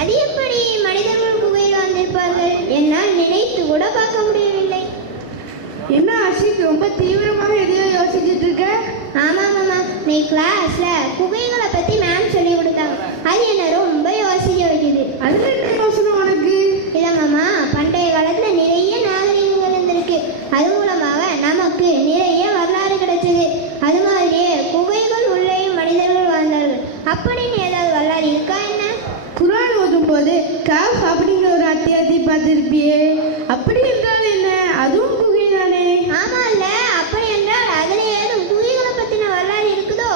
அது எப்படி மனிதர்கள் குகையில் வந்திருப்பார்கள்? என்னால் நினைத்து கூட பார்க்க முடியவில்லை. என்ன ஆஷிக், ரொம்ப தீவிரமாக எதையோ யோசிச்சுட்டு இருக்க? ஆமா மாமா, நீ கிளாஸ்ல குகைகளை பத்தி மேம் சொல்லி கொடுத்தாங்க. அது என்ன ரொம்ப யோசிக்க வைக்குது. அதுல என்ன யோசனை உனக்கு? இல்ல மாமா, பண்டைய காலத்துல நிறைய நாகரிகங்கள் இருந்திருக்கு. அது மூலமாக நமக்கு நிறைய வரலாறு கிடைச்சது. அது மாதிரியே குகைகள் உள்ளே மனிதர்கள் வாழ்ந்தார்கள் அப்படின்னு ஏதாவது வரலாறு இருக்கா என்ன? குர்ஆன் ஓதும் போது கஃப் அப்படிங்கிற ஒரு அத்தியாயத்தை பார்த்திருப்பியே, அப்படி என்றால் என்ன? அதுவும் குகை தானே? ஆமா இல்ல, அப்படி என்றால் அதுல ஏதும் குகைகளை பத்தின வரலாறு இருக்குதோ?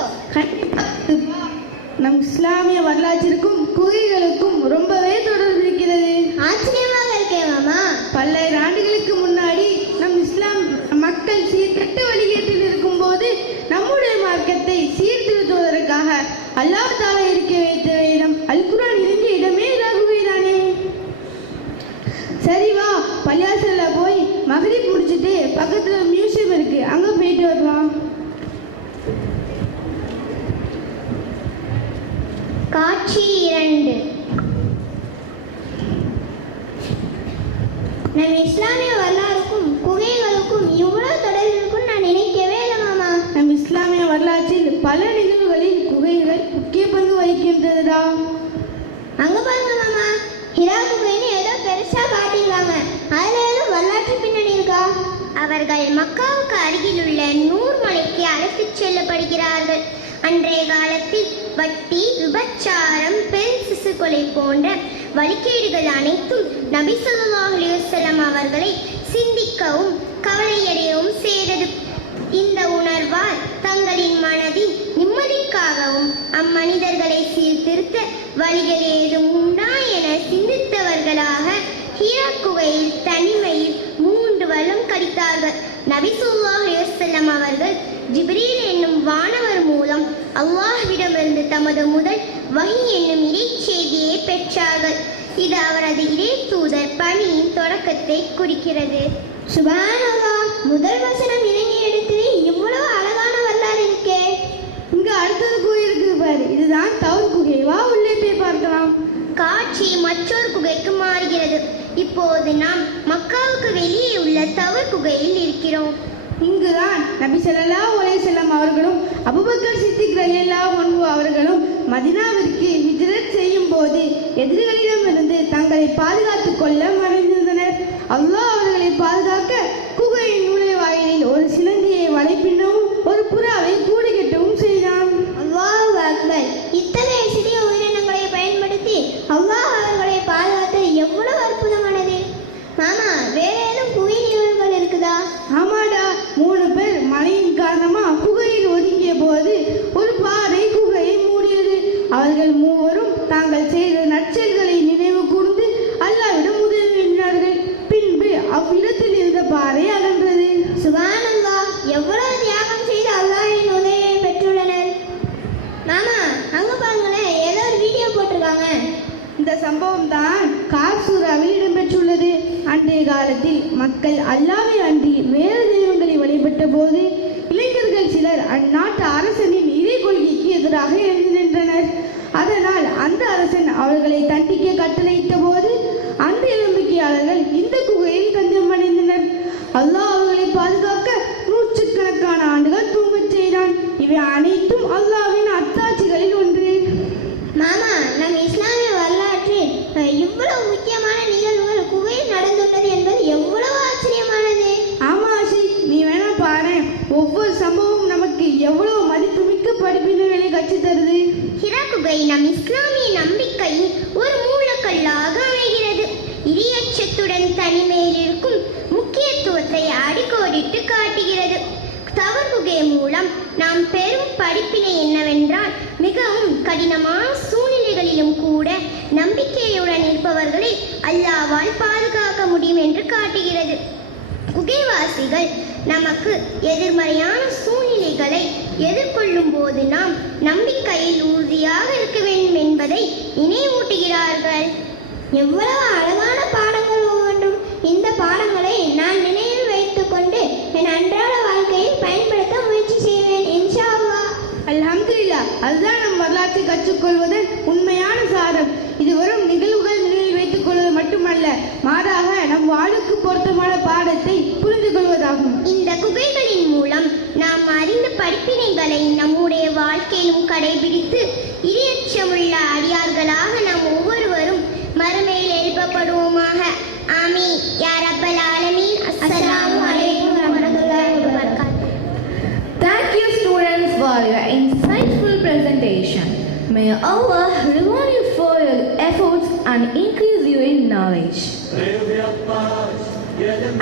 நம் இஸ்லாமிய வரலாற்றிற்கும் குகைகளுக்கும் ரொம்பவே தொடர்பு இருக்கிறது. ஆச்சரியமாக இருக்கே மாமா. பல்லாயிரம் ஆண்டுகளுக்கு முன்னாடி நம் இஸ்லாம் மக்கள் சீர்கெட்ட வழிகேட்டில் இருக்கும் போது நம்முடைய மார்க்கத்தை சீர்திருத்துவதற்காக அல்லாஹ் தஆலா இருக்க வைத்த இடம் அல் குர்ஆன் இருந்த இடமே குகைதானே. சரி வா, பள்ளியாசல்ல போய் மக்ரிப் முடிச்சிட்டு பக்கத்துல மியூசியம் இருக்கு, அங்க போயிட்டு வரலாம். காட்சி 2. நம் இஸ்லாமிய வரலாறுக்கும் குகைகளுக்கும் இவ்வளவு தொடர்பு இருக்குன்னு நான் நினைக்கவே இல்லை மாமா. நம் இஸ்லாமிய வரலாற்றில் பல நிகழ்வுகளில் குகைகள் முக்கிய பங்கு வகிக்கின்றதுடா. அங்க பாருங்க மாமா, ஹிரா குகைன்னு ஏதோ பெருசா காட்டியிருக்காங்க. அதுல ஏதோ வரலாற்று பின்னணி இருக்கா? அவர்கள் மக்காவுக்கு அருகில் உள்ள நூர் மலைக்கு அழைத்துச் செல்லப்படுகிறார்கள். அன்றைய காலத்தில் வட்டி, விபச்சாரம், பெண் சிசு கொலை போன்ற வழிகேடுகள் அனைத்தும் நபி ஸல்லல்லாஹு அலைஹி வஸல்லம் அவர்களை சிந்திக்கவும் கவலையடையவும் செய்தது. இந்த உணர்வால் தங்களின் மனதில் நிம்மதிக்காகவும் அம்மனிதர்களை சீர்திருத்த வழிகள் ஏதும் உண்டா என சிந்தித்தவர்களாக ஹீரா குகையில் தனிமையில் 3 வருடம் கழித்தார்கள். நபி ஸல்லல்லாஹு அலைஹி வஸல்லம் அவர்கள் ஜிப்ரீல் என்னும் வானவர் மூலம் அல்லாஹ்விடமிருந்து தமது முதல் வஹி என்னும் இறை செய்தியை பெற்றார்கள். இது அவரது இறை தூதர் பணியின் தொடக்கத்தை குறிக்கிறது. சுப்ஹானல்லாஹ், முதல் வசனம் இறங்கி எடுத்தது இவ்வளவு அழகான வரலாறு இருக்கே. இங்க அடுத்தது குகை இருக்குது பாரு, இதுதான் தௌர் குகை. வா, உள்ளே போய் பார்க்கலாம். காட்சி மற்றொரு குகைக்கு மாறுகிறது. இப்போது நாம் மக்காவுக்கு வெளியே உள்ள தவர் குகையில் இருக்கிறோம். இங்குதான் நபி ஸல்லல்லாஹு அலைஹி வஸல்லம் அவர்களும் அபூபக்கர் சித்திக் ரலியல்லாஹு அன்ஹு அவர்களும் மதீனாவிற்கு ஹிஜ்ரத் செய்யும் போது எதிரிகளிடமிருந்து தங்களை பாதுகாத்துக் கொள்ள மறைந்திருந்தனர். அல்லாஹ் அவர்களை பாதுகாக்க குகையின் நுழைவாயிலில் ஒரு சிலந்தியை வலைப்பின்னவும் ஒரு புறாவை கூடு கட்டவும் செய்தான். அல்லாஹ் அக்பர். இத்தகைய சிறிய உயிரினங்களை பயன்படுத்தி அல்லாஹ் அவர்களை பாதுகாத்தது எவ்வளவு அற்புதமானது. மாமா, வேற ஏதும் குகை நிகழ்வுகள் இருக்குதா? ஆமாடா, 3 பேர் மழையின் காரணமா குகையில் ஒதுங்கிய போது ஒரு பாறை குகையை மூடியது. அவர்கள் 3வரும் தாங்கள் செய்த நற்செயல்களை நினைவு கூர்ந்து அல்லாஹ்விடம் உதவி வேண்டினார்கள். பின்பு அவ்விடத்தில் இருந்த பாறை அகன்றது. சுப்ஹானல்லாஹ், எவ்வளவு தியாகம் செய்து அல்லாஹ்வின் உதவியை பெற்றுள்ளனர். மாமா, அங்க பாருங்களேன், ஏதோ ஒரு வீடியோ போட்டிருக்காங்க. இந்த சம்பவம் தான் காஃப் சூராவில் இடம்பெற்றுள்ளது. அன்றைய காலத்தில் மக்கள் அல்லாஹ்வை அன்றி வேறு தெய்வங்களை வழிபட்ட போது இளைஞர்கள் சிலர் அந்நாட்டு அரசனின் இறை கொள்கைக்கு எதிராக எழுந்து நின்றனர். அதனால் அந்த அரசன் அவர்களை தண்டிக்க கட்டளையிட்ட போது அந்த நம்பிக்கையாளர்கள் இந்த குகையில் தஞ்சமடைந்தனர். அல்லாஹ் அவர்களை பாதுகாக்க நூற்றுக்கணக்கான ஆண்டுகள் தூங்கச் செய்தான். இவை அனைத்தும் அல்லாஹ்வின் அத்தாட்சிகளில் ஒன்று. மாமா, நம் இஸ்லாமிய வரலாற்றில் இவ்வளவு முக்கியமான நிகழ்வுகள் குகையில் நடந்துள்ளது என்பது எவ்வளவு ஆச்சரியமானது. ஆமா ஆஷிக், நீ வேணா பாரு, ஒவ்வொரு சம்பவமும் நமக்கு எவ்வளவு மதிப்புமிக்க படிப்பினைகளை கற்றுத் தருது. ஹிரா குகை நம் இஸ்லாமிய நம்பிக்கையின் ஒரு மூலக்கல்லாக அமைகிறது. இரையச்சத்துடன் தனிமையில் இருக்கும் முக்கியத்துவத்தை அடிக்கோடிட்டு காட்டுகிறது. தவர் குகை மூலம் நாம் பெரும் படிப்பினை என்னவென்றால், மிகவும் கடினமான சூழ்நிலைகளிலும் கூட நம்பிக்கையுடன் இருப்பவர்களை அல்லாஹ்வால் பாதுகாக்க முடியும் என்று காட்டுகிறது. குகைவாசிகள் நமக்கு எதிர்மறையான சூழ்நிலைகளை எதிர்கொள்ளும் போது நாம் நம்பிக்கையில் உறுதியாக இருக்க வேண்டும் என்பதை நினைவூட்டுகிறார்கள். எவ்வளவு அழகான பாடங்கள் ஒவ்வொன்றும். இந்த பாடங்களை நான் நினைவில் வைத்துக் கொண்டு என் அன்றாட வாழ்க்கையில் பயன்படுத்த முயற்சி செய்வேன் இன்ஷா அல்லாஹ். அல்ஹம்துலில்லாஹ், அதுதான் நம் வரலாற்றை கற்றுக்கொள்வதன் உண்மையான சாரம். இது வெறும் நிகழ்வு பாடத்தை புரிந்து கொள்வதாகும். இந்த குகைகளின் மூலம் நாம் அறிந்த படிப்பினைகளை நம்முடைய வாழ்க்கையிலும் கடைபிடித்து இரையச்சமுள்ள அடியார்களாக நாம் ஒவ்வொருவரும் மறுமையில் எழுப்பப்படுவோமாக. ஆமீன் யா ரப்பல் ஆலமீன். அஸ்ஸலாமு அலைக்கும் வரஹ்மத்துல்லாஹி வபரகாத்துஹு. Thank you, students, for your insightful presentation. May Allah reward you for your efforts and increase you in knowledge.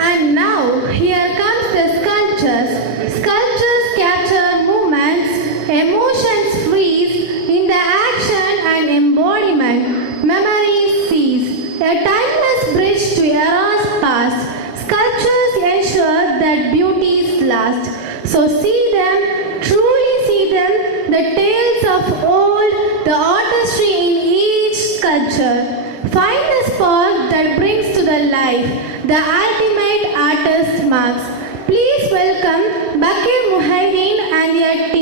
And now, here comes the sculptures. Sculptures capture movements, emotions freeze in the action and embodiment. Memory sees a timeless bridge to eras past. Sculptures ensure that beauties last. So see them, truly see them, the tales of old, the artistry in each sculpture. Find the spark that brings to the life the ultimate artist marks. Please welcome Bakir Muhaydin and your team.